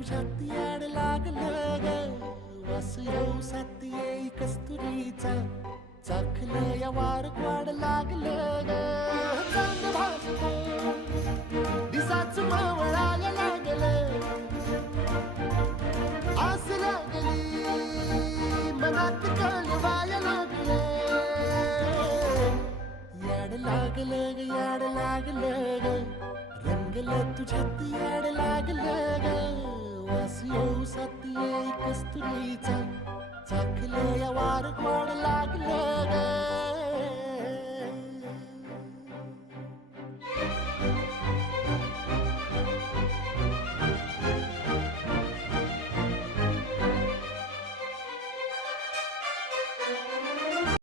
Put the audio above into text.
तुझ्यात याड लागलं ग, वास येऊ साथ येई कस्तुरीचा, चाखलं या वार वाढ लागलं ग. चांद भासतो दिसाच मावळायला लागलं, आस लागली मनात कळवायला लागलं. याड लागलं ग, याड लागलं ग, रंगलं तुझ्यात याड लागलं ग, वास येऊ साथ येई कस्तुरीचा, चाखलं या वार वाढ